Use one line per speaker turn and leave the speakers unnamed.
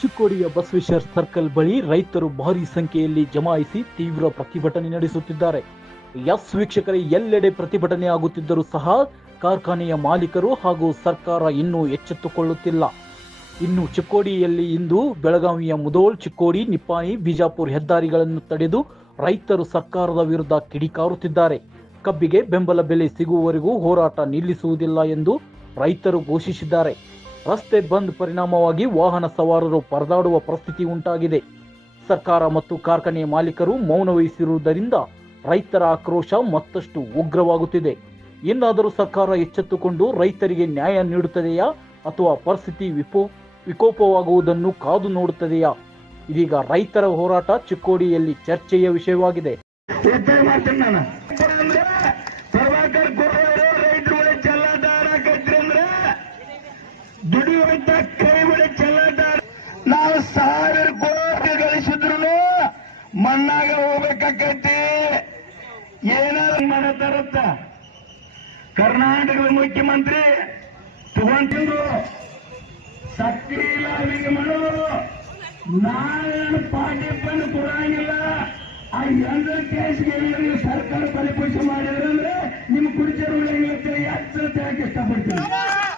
ಚಿಕ್ಕೋಡಿಯ Basaveshwara circle ಬಳಿ ರೈತರು ಭಾರಿ ಸಂಖ್ಯೆಯಲ್ಲಿ ಜಮಾಯಿಸಿ ತೀವ್ರ ಪ್ರತಿಭಟನೆ ನಡೆಸುತ್ತಿದ್ದಾರೆ. ಎಸ್ ವೀಕ್ಷಕರೇ, ಎಲ್ಲೆಡೆ ಪ್ರತಿಭಟನೆ ಆಗುತ್ತಿದ್ದರೂ ಸಹ ಕಾರ್ಖಾನೆಯ ಮಾಲೀಕರು ಹಾಗೂ ಸರ್ಕಾರ ಇನ್ನೂ ಎಚ್ಚೆತ್ತುಕೊಳ್ಳುತ್ತಿಲ್ಲ. ಇನ್ನು ಚಿಕ್ಕೋಡಿಯಲ್ಲಿ ಇಂದು ಬೆಳಗಾವಿಯ ಮುದೋಳ್, ಚಿಕ್ಕೋಡಿ, ನಿಪ್ಪಾಣಿ, ಬಿಜಾಪುರ್ ಹೆದ್ದಾರಿಗಳನ್ನು ತಡೆದು ರೈತರು ಸರ್ಕಾರದ ವಿರುದ್ಧ ಕಿಡಿಕಾರುತ್ತಿದ್ದಾರೆ. ಕಬ್ಬಿಗೆ ಬೆಂಬಲ ಬೆಲೆ ಸಿಗುವವರೆಗೂ ಹೋರಾಟ ನಿಲ್ಲಿಸುವುದಿಲ್ಲ ಎಂದು ರೈತರು ಘೋಷಿಸಿದ್ದಾರೆ. ರಸ್ತೆ ಬಂದ್ ಪರಿಣಾಮವಾಗಿ ವಾಹನ ಸವಾರರು ಪರದಾಡುವ ಪರಿಸ್ಥಿತಿ ಉಂಟಾಗಿದೆ. ಸರ್ಕಾರ ಮತ್ತು ಕಾರ್ಖಾನೆ ಮಾಲೀಕರು ಮೌನ ವಹಿಸಿರುವುದರಿಂದ ರೈತರ ಆಕ್ರೋಶ ಮತ್ತಷ್ಟು ಉಗ್ರವಾಗುತ್ತಿದೆ. ಇನ್ನಾದರೂ ಸರ್ಕಾರ ಎಚ್ಚೆತ್ತುಕೊಂಡು ರೈತರಿಗೆ ನ್ಯಾಯ ನೀಡುತ್ತದೆಯಾ ಅಥವಾ ಪರಿಸ್ಥಿತಿ ವಿಪೋ, ವಿಕೋಪವಾಗುವುದನ್ನು ಕಾದು ನೋಡುತ್ತದೆಯಾ? ಇದೀಗ ರೈತರ ಹೋರಾಟ ಚಿಕ್ಕೋಡಿಯಲ್ಲಿ ಚರ್ಚೆಯ ವಿಷಯವಾಗಿದೆ.
ದುಡಿಯುವಂತ ಕೈ ಬಳಿ ಚೆಲ್ಲಾಟ ನಾವು ಸಾವಿರ ಕೋಟಿ ಗಳಿಸಿದ್ರು ಮಣ್ಣಾಗ ಹೋಗ್ಬೇಕಾಕೈತಿ. ಏನಾದ್ರು ಮಾಡತ್ತಾರತ್ತ ಕರ್ನಾಟಕದ ಮುಖ್ಯಮಂತ್ರಿ ತಗೊಂಡಿದ್ರು ಅವರಿಗೆ ಮಾಡೋರು ನಾವೇನು ಪಾರ್ಟಿ ಬಂದು ಕೊಡಂಗಿಲ್ಲ. ಆ ಎಲ್ಲ ಕೇಸ್ಗೆ ಸರ್ಕಾರ